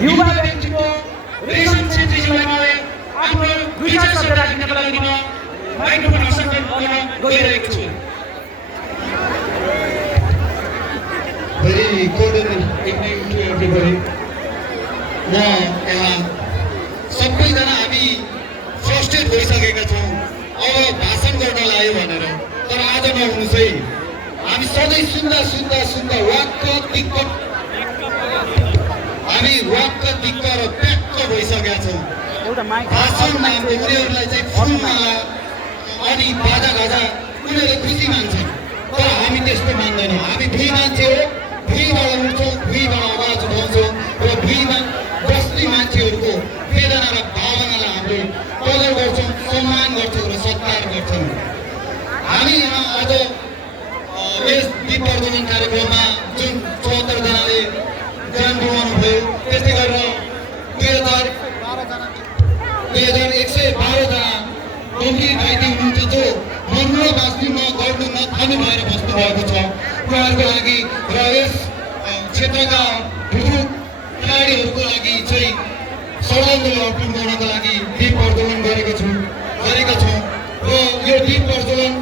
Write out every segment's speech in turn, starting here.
युवा व्यक्तित्व रेशम छेत्रीजीलाई मलाई आफ्नो 2-4 शब्द राख्नको लागि म माइक्रोफोन हस्तान्तरण गर्न गइरहेको छु। Very good evening to everybody. सबैजना हामी फ्रस्ट्रेट भइसकेका छौँ अब भाषण गर्न लाग्यो भनेर, तर आज नहुनु चाहिँ हामी सधैँ सुन्दा वाक्क दिक्क हामी वाक्क दिक्क र प्याक्क भइसकेका छौँ। भाषणमा उनीहरूलाई चाहिँ फुलमाला अनि बाजा गाजा उनीहरूले खुसी मान्छन्, तर हामी त्यस्तो मान्दैनौँ। हामी भुइँ मान्छे हो, भुइँबाट उठ्छौँ, भुइँबाट आवाज उठाउँछौँ र भुइँमा बस्ने मान्छेहरूको वेदना र भावनालाई हामीले कदर गर्छौँ, सम्मान गर्छौँ र सत्कार गर्छौँ। हामी यहाँ आज यस दीप प्रज्वलन कार्यक्रममा जुन 74 जनाले ज्यान गुमाउनु भयो, त्यस्तै गरेर 2112 जना गम्भीर घाइते हुनुहुन्छ जो मर्नु बाँच्नु नगर्नु नखानु भएर बस्नु भएको छ। उहाँहरूको लागि र यस क्षेत्रका बुजुर्ग खेलाडीहरूको लागि चाहिँ श्रद्धाञ्जली अर्पण गर्नको लागि दीप प्रज्वलन गरेका छौँ र यो दीप प्रज्वलन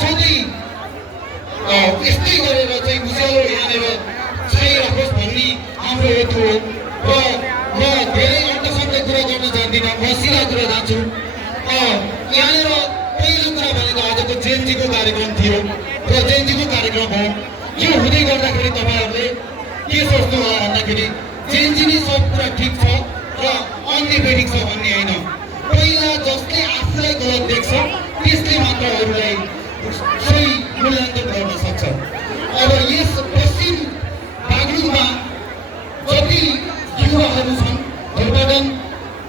सधैँ यस्तै गरेर चाहिँ उज्यालो यहाँनिर छाइराखोस् भन्ने हाम्रो हेतु हो। र म धेरै अर्थशब्द कुरा गर्न जान्दिनँ, म सिधा कुरा जान्छु। यहाँनिर पहिलो कुरा भनेको आजको जेएनजीको कार्यक्रम थियो र जेएनजीको कार्यक्रम हो। यो हुँदै गर्दाखेरि तपाईँहरूले के सोच्नु होला भन्दाखेरि जेएनजी नै सब कुरा ठिक छ र अन्य बेठिक छ भन्ने होइन। पहिला जसले आफूलाई गलत देख्छ त्यसले मात्र अरूलाई सही मूल्याङ्कन गर्न सक्छ। अब यस पश्चिम बागलुङमा जति युवाहरू छन्, धोटाडन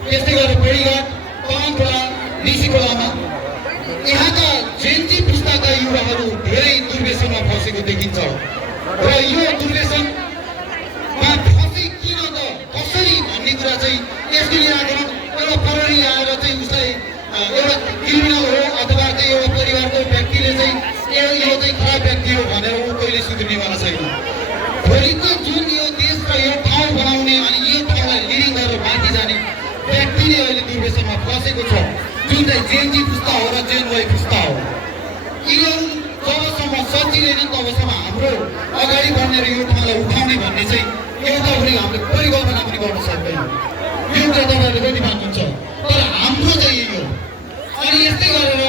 त्यस्तै गरेर बेडीघाट, पाङखोला, ऋषिखोलामा यहाँका जेएनजी पुस्ताका युवाहरू धेरै दुर्व्यसनमा फँसेको देखिन्छ र यो दुर्व्यसनमा फँसे किन त कसरी भन्ने कुरा चाहिँ यसको निराकरण एउटा प्रहरी आएर चाहिँ उसलाई एउटा क्रिमिनल हो अथवा चाहिँ एउटा परिवारको व्यक्तिले चाहिँ यो चाहिँ खराब व्यक्ति हो भनेर ऊ कहिले सुध्रिनेवाला छैन। भोलिको जुन यो देश र यो ठाउँ बनाउने अनि यो ठाउँलाई लिडिङ गरेर माथि जाने व्यक्ति नै अहिले दुर्व्यसनमा फँसेको छ, जुन चाहिँ जेएनजी पुस्ता हो र जेएनवाई पुस्ता हो। यिनीहरू जबसम्म सजिलैनन् तबसम्म हाम्रो अगाडि बढ्ने र यो ठाउँलाई उठाउने भन्ने चाहिँ एउटाभरि हामीले परिकल्पना पनि गर्न सक्दैनौँ। यो कुरा तपाईँहरूले कति मान्नुहुन्छ? तर हाम्रो चाहिँ यही हो। अनि यस्तै गरेर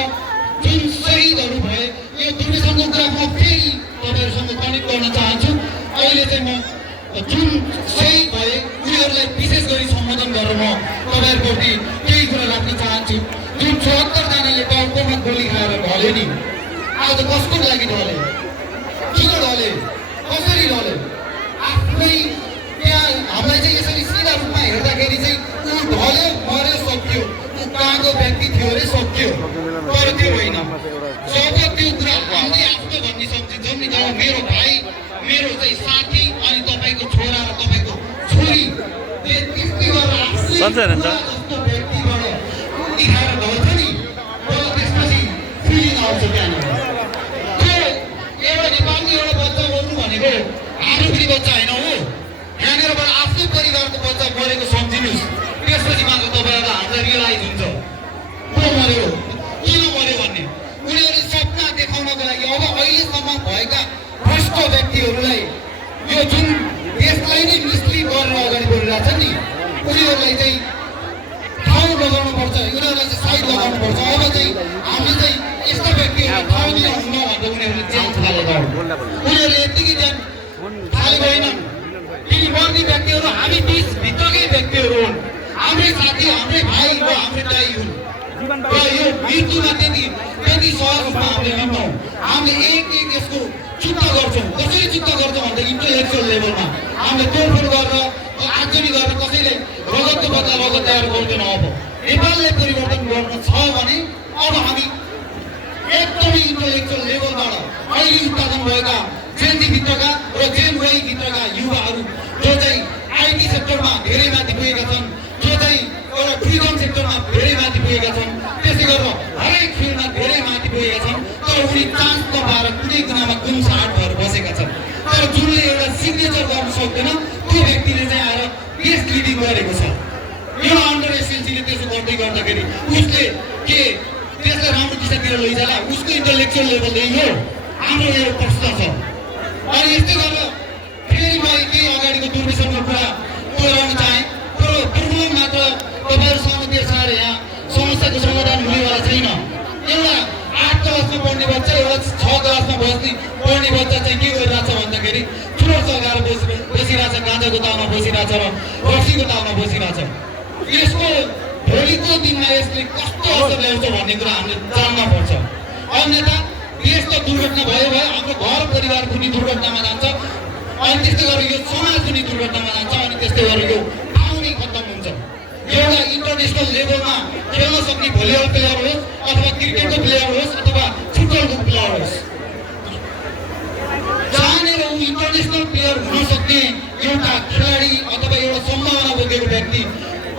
जुन शहीदहरू भए यो दुर्व्यसनको कुरा म फेरि तपाईँहरूसँग कनेक्ट गर्न चाहन्छु। अहिले चाहिँ म जुन शहीद भए उनीहरूलाई विशेष गरी सम्बोधन गरेर म तपाईँहरूप्रति केही कुरा राख्न चाहन्छु। जुन 74 जनाले टाउकोमा गोली खाएर ढले नि, आज कसको लागि ढले, किन ढले, कसरी ढले? आफ्नै त्यहाँ हामीलाई चाहिँ यसरी सिधा रूपमा हेर्दाखेरि चाहिँ ऊ ढल्यो, मर्यो, सक्यो, ऊ कहाँको व्यक्ति थियो अरे सक्यो, तर त्यो होइन। जब त्यो कुरा हामीले आफ्नो भन्ने सम्झिन्छौँ नि, जब मेरो भाइ, मेरो चाहिँ साथी अनि तपाईँको छोरा र तपाईँको छोरीले त्यस्तै गरेर आफ्नो व्यक्तिबाट गोली खाएर ढल्छ नि, त्यसपछि फिलिङ आउँछ त्यहाँनिर। त्यो एउटा नेपालको एउटा बच्चा मर्नु भनेको हाम्रो पनि बच्चा होइन हो। यहाँनिरबाट आफ्नै परिवारको बच्चा मरेको सम्झिनुहोस्, त्यसपछि मात्र तपाईँहरूलाई हामीलाई रियलाइज हुन्छ को मर्यो, किन मर्यो भन्ने। उनीहरूले सपना देखाउनको लागि अब अहिलेसम्म भएका भ्रष्ट व्यक्तिहरूलाई यो जुन देशलाई नै मिसलिड गरेर अगाडि बढिरहेको छ नि, उनीहरूलाई चाहिँ ठाउँ लगाउनुपर्छ, उनीहरूलाई चाहिँ साइड लगाउनुपर्छ। अब चाहिँ हामीले चाहिँ यस्ता व्यक्तिहरू ठाउँ दिन हुन्न भनेर उनीहरूले ज्यान थालेका हुन्। उनीहरूले यत्तिकै ज्यान थालेको होइनन्। यी मर्ने व्यक्तिहरू हामी बिचभित्रकै व्यक्तिहरू हुन्, हाम्रै साथी, हाम्रै भाइ र हाम्रै दाइ हुन्। र यो मृत्युमा त्यति सहज रूपमा हामीले लिन्छौँ। हामीले एक यसको चित्त गर्छौँ। कसरी चित्त गर्छौँ भन्दा इन्टेलेक्चुअल लेभलमा हामीले तोडफोड गरेर आगजनी गरेर कसैलाई रगतको बदला रगत तयार गर्दैनौँ। अब नेपाललाई परिवर्तन गर्नु छ भने अब हामी एकदमै इन्टेलेक्चुअल लेभलबाट अहिले उत्पादन भएका जेएनजी-भित्रका र जेएनवाई-भित्रका युवाहरू जो चाहिँ आइटी सेक्टरमा धेरै माथि पुगेका छन्, जो चाहिँ एउटा फ्रिडम सेक्टरमा धेरै माथि पुगेका छन्, त्यसै गरेर हरेक फिल्डमा धेरै माथि पुगेका छन्, तर उनी चान्स नपाएर कुनै कुरामा गुमसाट भएर बसेका छन्। तर जुनले एउटा सिग्नेचर गर्न सक्दैन त्यो व्यक्तिले चाहिँ आएर देश लिडिङ त्यसो गर्दै गर्दाखेरि उसले के त्यसलाई राम्रो दिशातिर लैजाला उसको इन्टेलेक्चुअल लेभलले यो हाम्रो यो प्रश्न छ। अनि यस्तै गरेर फेरि म केही अगाडिको दुर्विसनको कुरा दोहोऱ्याउन चाहेँ। तर पूर्वमा मात्र तपाईँहरूसँग त्यसबाट यहाँ समस्याको समाधान हुनेवाला छैन। एउटा 8 क्लासमा पढ्ने बच्चा एउटा 6 क्लासमा पढ्ने बच्चा चाहिँ के गरिरहेछ भन्दाखेरि ठुलो चलाएर बसिरहेछ, गाँजाको ताउमा बसिरहेछ र रक्सीको ताउमा बसिरहेछ। यसको भोलिको दिनमा यसले कस्तो असर ल्याउँछ भन्ने कुरा हामीले जान्न पर्छ। अन्यथा यस्तो दुर्घटना भयो भए हाम्रो घर परिवार पनि दुर्घटनामा जान्छ, अनि त्यस्तै गरेर यो समाज पनि दुर्घटनामा जान्छ, अनि त्यस्तै गरेर यो ठाउँ नै खत्तम हुन्छ। एउटा इन्टरनेसनल लेभलमा खेल्न सक्ने भलिबल प्लेयर होस् अथवा क्रिकेटको प्लेयर होस् अथवा फुटबलको प्लेयर होस्, जहाँनिर ऊ इन्टरनेसनल प्लेयर हुन सक्ने एउटा खेलाडी अथवा एउटा सम्भावना बोकेको व्यक्ति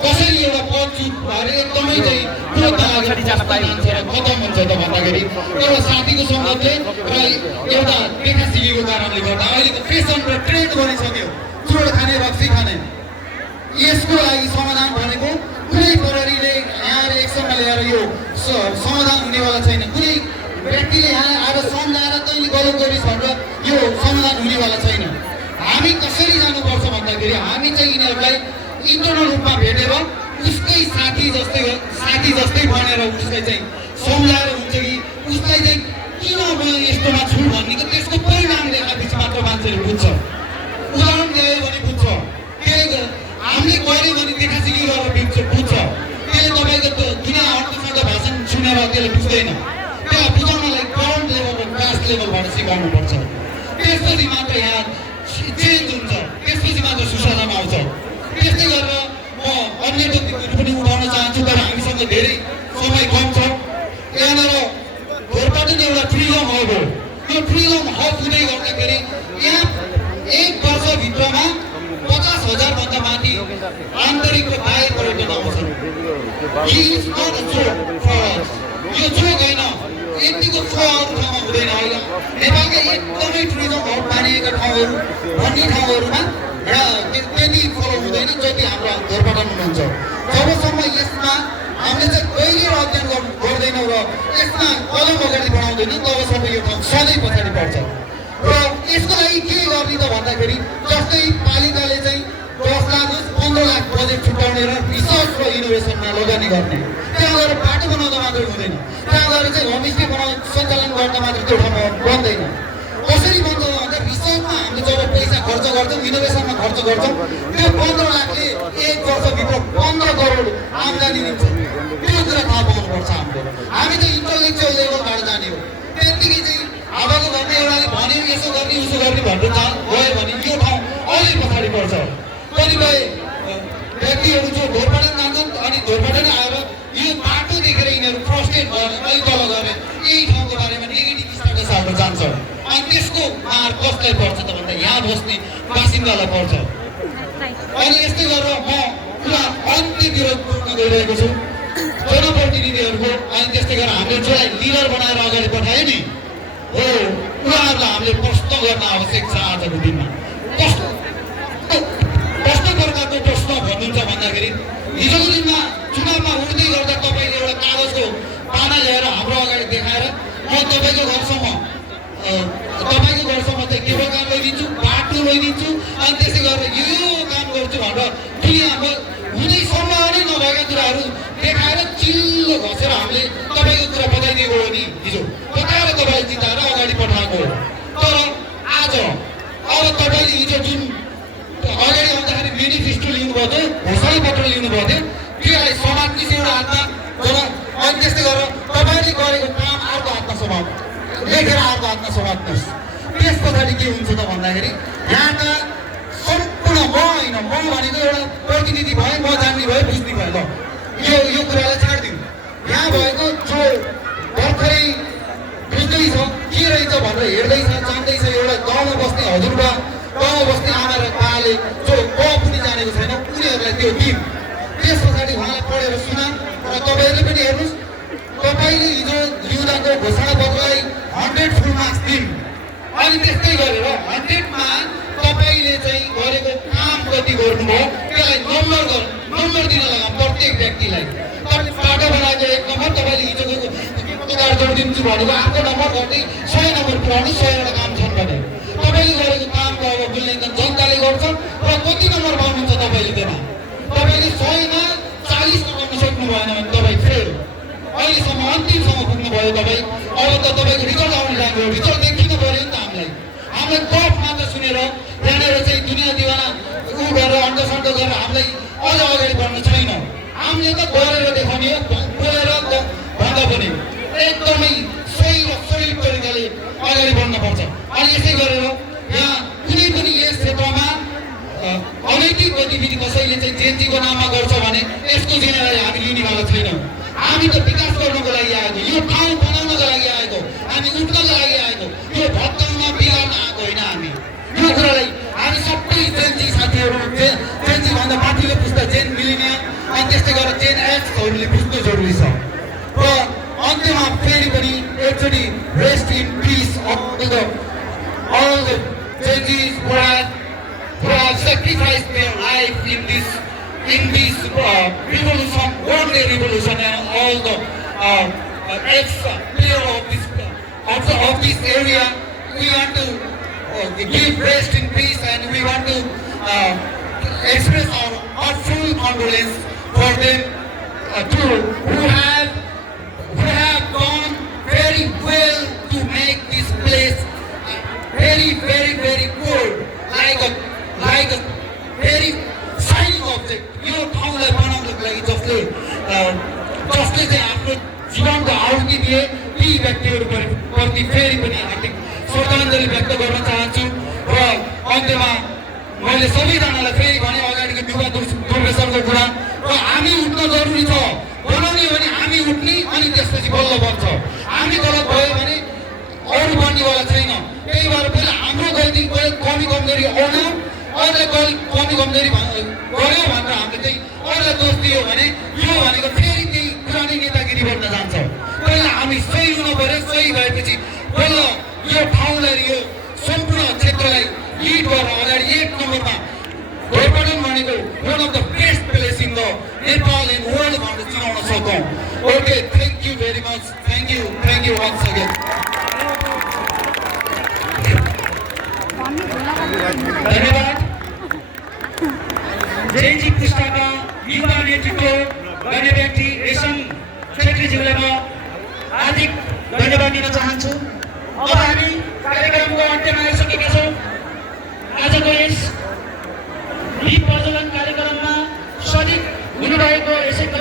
कसरी एउटा पदच्युत भएर एकदमै चाहिँ खत्तम हुन्छ त भन्दाखेरि एउटा साथीको सङ्गतले र एउटा देखा सिकेको कारणले गर्दा अहिलेको फेसन र ट्रेन्ड बनिसक्यो चुरोट खाने रक्सी खाने। यसको लागि समाधान भनेको कुनै प्रहरीले यहाँ एक्सनमा ल्याएर यो समाधान हुनेवाला छैन। कुनै व्यक्तिले यहाँ आएर सम्झाएर तैँले गलत गरिस् भनेर यो समाधान हुनेवाला छैन। हामी कसरी जानुपर्छ भन्दाखेरि हामी चाहिँ यिनीहरूलाई इन्टरनल रूपमा भेटेर उसकै साथी जस्तै बनेर उसलाई चाहिँ सम्झाएर हुन्छ कि उसलाई चाहिँ किन म यस्तोमा छु भन्ने त्यसको परिणाम देखापछि मात्र मान्छेले बुझ्छ। उदाहरण ल्यायो भने बुझ्छ, त्यसले हामीले गऱ्यो भने देखासिकी गरेर बुझ्छ। त्यसले तपाईँको दुनियाँ अर्थसँग भाषण सुनेर त्यसले बुझ्दैन। त्यसलाई बुझाउनलाई ग्राउन्ड लेभल र क्लास लेभलबाट सिकाउनुपर्छ। त्यसपछि मात्र यहाँ चेन्ज हुन्छ, त्यसपछि मात्र सुशासन आउँछ। त्यस्तै गरेर म अन्य टपिकहरू पनि उठाउन चाहन्छु, तर हामीसँग धेरै समय कम छ। यहाँनिर घोरपाटन एउटा टुरिज्म हब हो। यो टुरिज्म हब हुँदै गर्दाखेरि यहाँ 1 वर्षभित्रमा 50,000 भन्दा माथि आन्तरिक र बाह्य पर्यटन आउँछन्। यो जोक होइन, यतिको अरू ठाउँमा हुँदैन। अहिले नेपालका एकदमै टुरिज्म हब मानिएका ठाउँहरू भन्ने ठाउँहरूमा त्यति फलो हुँदैन जति हाम्रो घोरपाटन हुनुहुन्छ। जबसम्म यसमा हामीले चाहिँ कहिले अध्ययन गर्दैनौँ र यसमा कदम अगाडि बढाउँदैनौँ तबसम्म यो ठाउँ सधैँ पछाडि पर्छ। र यसको लागि के गर्ने त भन्दाखेरि जस्तै पालिकाले चाहिँ 10 लाख 15 लाख बजेट छुट्याउने र रिसर्च र इनोभेसनमा लगानी गर्ने। त्यहाँ गएर बाटो बनाउँदा मात्रै हुँदैन, त्यहाँ गएर चाहिँ होमस्टे सञ्चालन गर्दा मात्रै त्यो ठाउँमा बन्दैन। कसरी बन्छ भन्दा रिसर्चमा हामीले जब पैसा खर्च गर्छौँ, इनोभेसनमा खर्च गर्छौँ, त्यो 15 लाखले 1 वर्षभित्र 15 करोड आम्दानी दिन्छ। त्यो कुरा थाहा पाउनुपर्छ हामीले। हामी चाहिँ इन्टलेक्चुअल लेभलबाट जाने हो। त्यतिकै चाहिँ हावाको घरमा एउटाले भन्यो यसो गर्ने उसो गर्ने भन्नु गयो भने यो ठाउँ अझै पछाडि पर्छ। कतिपय व्यक्तिहरू जो घोरपाटन जान्छन् अनि घोरपाटन आएर यो बाटो देखेर यिनीहरू फ्रस्ट्रेट भएर अलि तल गएर यही ठाउँको बारेमा नेगेटिभ स्ट्याटस हाल्न जान्छ। अनि त्यसको मार कसलाई पर्छ त भन्दा यहाँ बस्ने बासिन्दालाई पर्छ। अनि यस्तै गरेर म कुरा अन्त्यतिर पुग्न गइरहेको छु जनप्रतिनिधिहरूको। अनि त्यस्तै गरेर हामीले जसलाई लिडर बनाएर अगाडि पठायो नि हो उहाँहरूलाई हामीले प्रश्न गर्न आवश्यक छ। आजको दिनमा कस्तो प्रकारको प्रश्न भन्नुहुन्छ भन्दाखेरि हिजोको दिनमा चुनावमा उठ्दै गर्दा तपाईँले एउटा कागजको पाना ल्याएर हाम्रो अगाडि देखाएर म तपाईँको घरसम्म चाहिँ केवल काम लैदिन्छु, बाटो लैदिन्छु, अनि त्यसै गरेर यो काम गर्छु भनेर दुनियाँमा हुने सम्भावनै नभएका कुराहरू देखाएर चिल्लो घसेर हामीले तपाईँको कुरा बताइदिएको हो नि। हिजो बताएर तपाईँले जिताएर अगाडि पठाएको हो। तर आज अब तपाईँले हिजो जुन अगाडि आउँदाखेरि मेनिफेस्टो लिनुभएको थियो, घोषणा पत्र लिनुभएको थियो, त्यसलाई समात्ने एउटा हातमा र अनि त्यस्तै गरेर तपाईँले गरेको काम अर्को हातमा समात लेखेर अर्को हातमा समात्नुहोस्। त्यस पछाडि के हुन्छ त भन्दाखेरि यहाँका सम्पूर्ण म होइन, म भनेको एउटा प्रतिनिधि भए, म जान्ने भए, बुझ्ने भए ल यो कुरालाई छाडिदिउँ। यहाँ भएको जो भर्खरै बुझ्दैछ के रहेछ भनेर हेर्दैछ जान्दैछ, एउटा गाउँमा बस्ने हजुरबा, गाउँमा बस्ने आमा र बाले जो पनि जानेको छैन उनीहरूलाई त्यो दिउँ। त्यस पछाडि उहाँलाई पढेर सुना र तपाईँहरूले पनि हेर्नुहोस्। तपाईँले हिजो लिउँदाको घोषणा पत्रलाई 100 फुल मार्क्स दिउँ। अनि त्यस्तै गरेर 100 मा तपाईँले चाहिँ गरेको काम कति गर्नुभयो त्यसलाई नम्बर नम्बर दिन लगाम प्रत्येक व्यक्तिलाई। तपाईँले बाटो बनाएको 1 नम्बर, तपाईँले हिजोको उधार जोडिदिन्छु भनेको अर्को नम्बर गर्दै 100 नम्बर पुऱ्याउनु 100वटा काम छन् भने तपाईँले गरेको कामको अब मूल्याङ्कन जनताले गर्छ र कति नम्बर पाउनुहुन्छ तपाईँले त्यसमा। तपाईँले 100मा 40 लगाउन सक्नु भएन भने तपाईँ फेल। अहिलेसम्म अन्तिमसम्म पुग्नुभयो तपाईँ। अब त तपाईँको रिजल्ट आउनु लाग्यो, रिजल्ट देखिनु पऱ्यो नि त हामीलाई। हामीलाई गफ मात्र सुनेर त्यहाँनिर चाहिँ दुनियाँ दिवाना ऊ गरेर अन्डरस्ट्यान्ड गरेर हामीलाई अझ अगाडि बढ्नु छैन। हामीले त गरेर देखाउने हो, बोलेर भन्दा पनि एकदमै सही र सही तरिकाले अगाडि बढ्नुपर्छ। अनि यसै गरेर यहाँ कुनै पनि यस क्षेत्रमा अनैतिक गतिविधि कसैले चाहिँ जेएनजीको नाममा गर्छ भने यसको जिम्मेवारी हामी लिनेवाला छैनौँ। हामी त विकास गर्नको लागि आएको, यो ठाउँ बनाउनको लागि आएको, हामी उठ्नको लागि आएको, यो भत्काउन बिगार्न आएको होइन। हामी यो कुरालाई हामी सबै जेएनजी साथीहरू, जेएनजी भन्दा माथिल्लो पुस्ता जेन मिलेनियम अनि त्यस्तै गरेर जेन एक्सहरूले बुझ्नु जरुरी छ। र अन्त्यमा फेरि पनि एकचोटि rest in peace all the Genjis who have sacrificed their life in this revolution, world revolution, and all the ex-player of this area. We want to give rest in peace, and we want to express our full condolence for them who have gone very well to make this place very good, like a very shining object. यो ठाउँलाई बनाउनको लागि जसले चाहिँ आफ्नो जीवनको आहुति दिए ती व्यक्तिहरू प्रति फेरि पनि हार्दिक श्रद्धाञ्जली व्यक्त गर्न चाहन्छु। र अन्त्यमा मैले सबैजनालाई फेरि भने अगाडिको युवा दुर्व्यसनको कुरा र हामी उठ्न जरुरी छ। बनाउने भने हामी उठ्ने अनि त्यसपछि बल्ल बन्छ। हामी गलत भयो भने अरू बन्नेवाला छैन। त्यही भएर पहिला हाम्रो गल्ती कमी कमजोरी आउनु, अरूलाई कमी कमजोरी गऱ्यो भनेर हामीले चाहिँ अरूलाई दोष दियो भने यो भनेको फेरि त्यही पुरानै नेतागिरी बन्न जान्छ। पहिला हामी सही हुनु पर्यो। सही भएपछि बल्ल यो ठाउँलाई, यो सम्पूर्ण क्षेत्रलाई लिड गरेर अगाडि 1 नम्बरमा घोरपाटन भनेको one of the best place in the Nepal and world भनेर चिनाउन सकौँ। Okay, thank you very much. Thank you once again. धन्यवाद। जेएनजी पुस्ताका युवा नेतृत्व गर्ने व्यक्ति रेशम छेत्रीज्यूलाई म हार्दिक धन्यवाद दिन चाहन्छु। अब हामी कार्यक्रमको अन्त्यमा आइसकेका छौँ। आजको यस दीप प्रज्वलन कार्यक्रममा सजिक हुनुभएको यसै